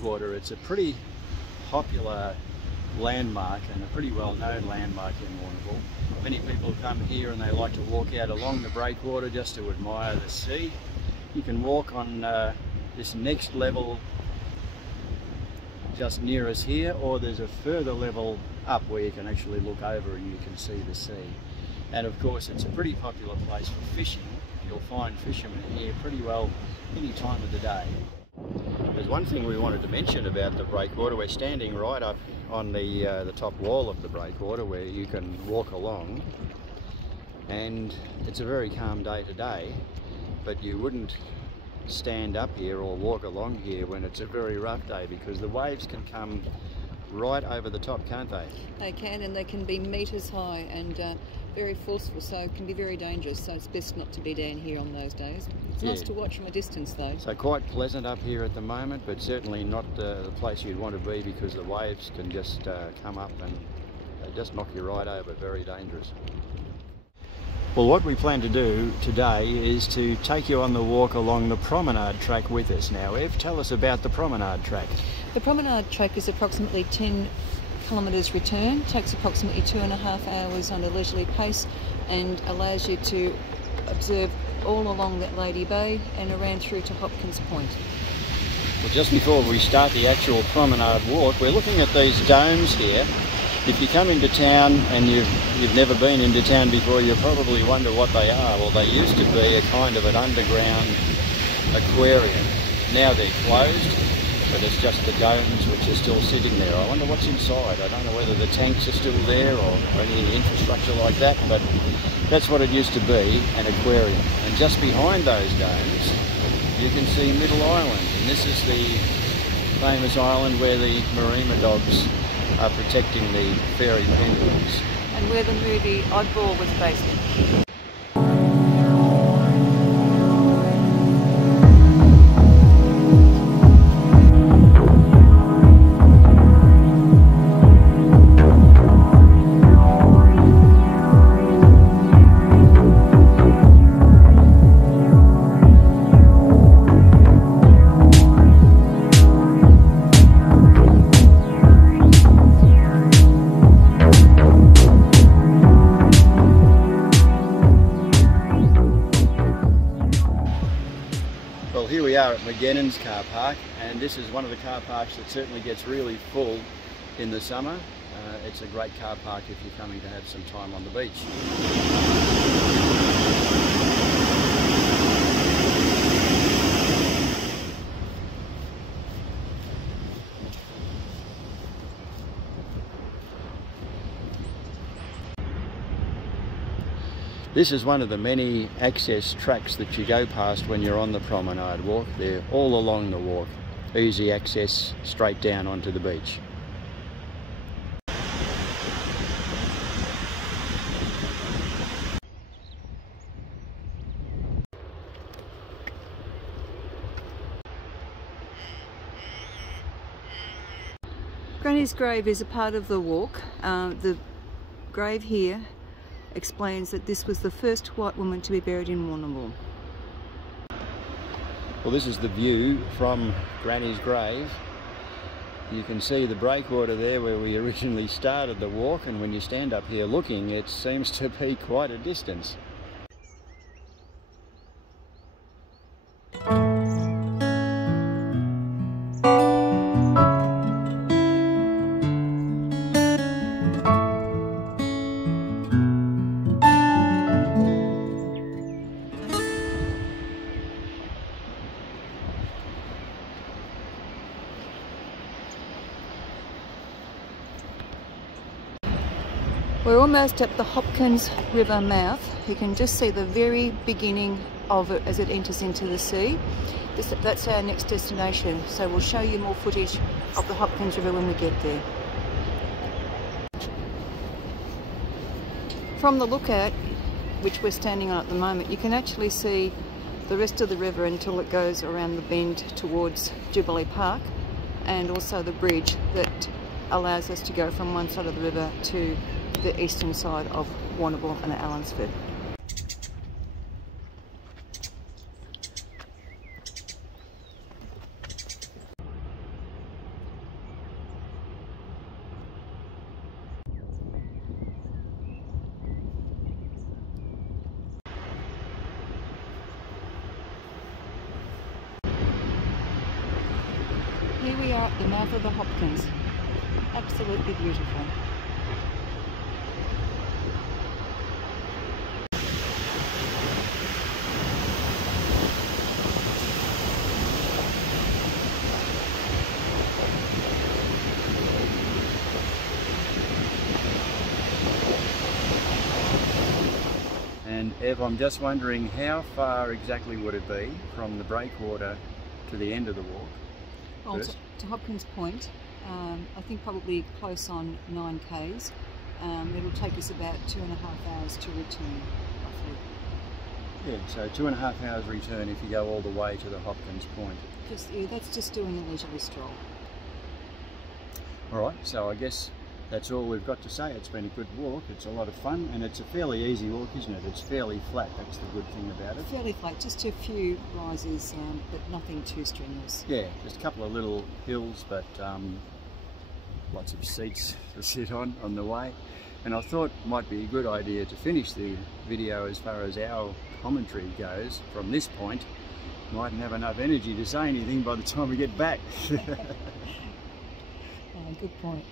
breakwater. It's a pretty popular landmark and a pretty well-known landmark in Warrnambool. Many people come here and they like to walk out along the breakwater just to admire the sea. You can walk on this next level just near us here, or there's a further level up where you can actually look over and you can see the sea. And of course it's a pretty popular place for fishing. You'll find fishermen here pretty well any time of the day. There's one thing we wanted to mention about the breakwater. We're standing right up on the top wall of the breakwater where you can walk along, and it's a very calm day today, but you wouldn't stand up here or walk along here when it's a very rough day, because the waves can come right over the top, can't they? They can, and they can be metres high and very forceful, so it can be very dangerous, so it's best not to be down here on those days. It's nice to watch from a distance though. So quite pleasant up here at the moment, but certainly not the place you'd want to be, because the waves can just come up and they just knock you right over. Very dangerous. Well, what we plan to do today is to take you on the walk along the promenade track with us. Now, Ev, tell us about the promenade track. The promenade track is approximately 10 kilometres return, takes approximately 2.5 hours on a leisurely pace, and allows you to observe all along that Lady Bay and around through to Hopkins Point. Well, just before we start the actual promenade walk, we're looking at these domes here. If you come into town and you've never been into town before, you probably wonder what they are. Well, they used to be a kind of an underground aquarium. Now they're closed, but it's just the domes which are still sitting there. I wonder what's inside. I don't know whether the tanks are still there or any infrastructure like that, but that's what it used to be, an aquarium. And just behind those domes, you can see Middle Island. And this is the famous island where the marima dogs are protecting the fairy penguins. And where the movie Oddball was based in. Here we are at Denim's car park, and this is one of the car parks that certainly gets really full in the summer. It's a great car park if you're coming to have some time on the beach. This is one of the many access tracks that you go past when you're on the promenade walk. They're all along the walk. Easy access straight down onto the beach. Granny's grave is a part of the walk. The grave here explains that this was the first white woman to be buried in Warrnambool. Well, this is the view from Granny's grave. You can see the breakwater there where we originally started the walk, and when you stand up here looking, it seems to be quite a distance. We're almost at the Hopkins River mouth. You can just see the very beginning of it as it enters into the sea. That's our next destination, so we'll show you more footage of the Hopkins River when we get there. From the lookout, which we're standing on at the moment, you can actually see the rest of the river until it goes around the bend towards Jubilee Park, and also the bridge that allows us to go from one side of the river to the eastern side of Warrnambool and Allansford. Here we are at the mouth of the Hopkins. Absolutely beautiful. And Ev, I'm just wondering, how far exactly would it be from the breakwater to the end of the walk? Well, to Hopkins Point, I think probably close on 9 k's. It'll take us about 2.5 hours to return, roughly. Yeah, so 2.5 hours return if you go all the way to the Hopkins Point. That's just doing a leisurely stroll. All right, so I guess that's all we've got to say. It's been a good walk, it's a lot of fun, and it's a fairly easy walk, isn't it? It's fairly flat, that's the good thing about it. Fairly flat, just a few rises, but nothing too strenuous. Yeah, just a couple of little hills, but lots of seats to sit on the way. And I thought it might be a good idea to finish the video as far as our commentary goes from this point. Mightn't have enough energy to say anything by the time we get back. Good point.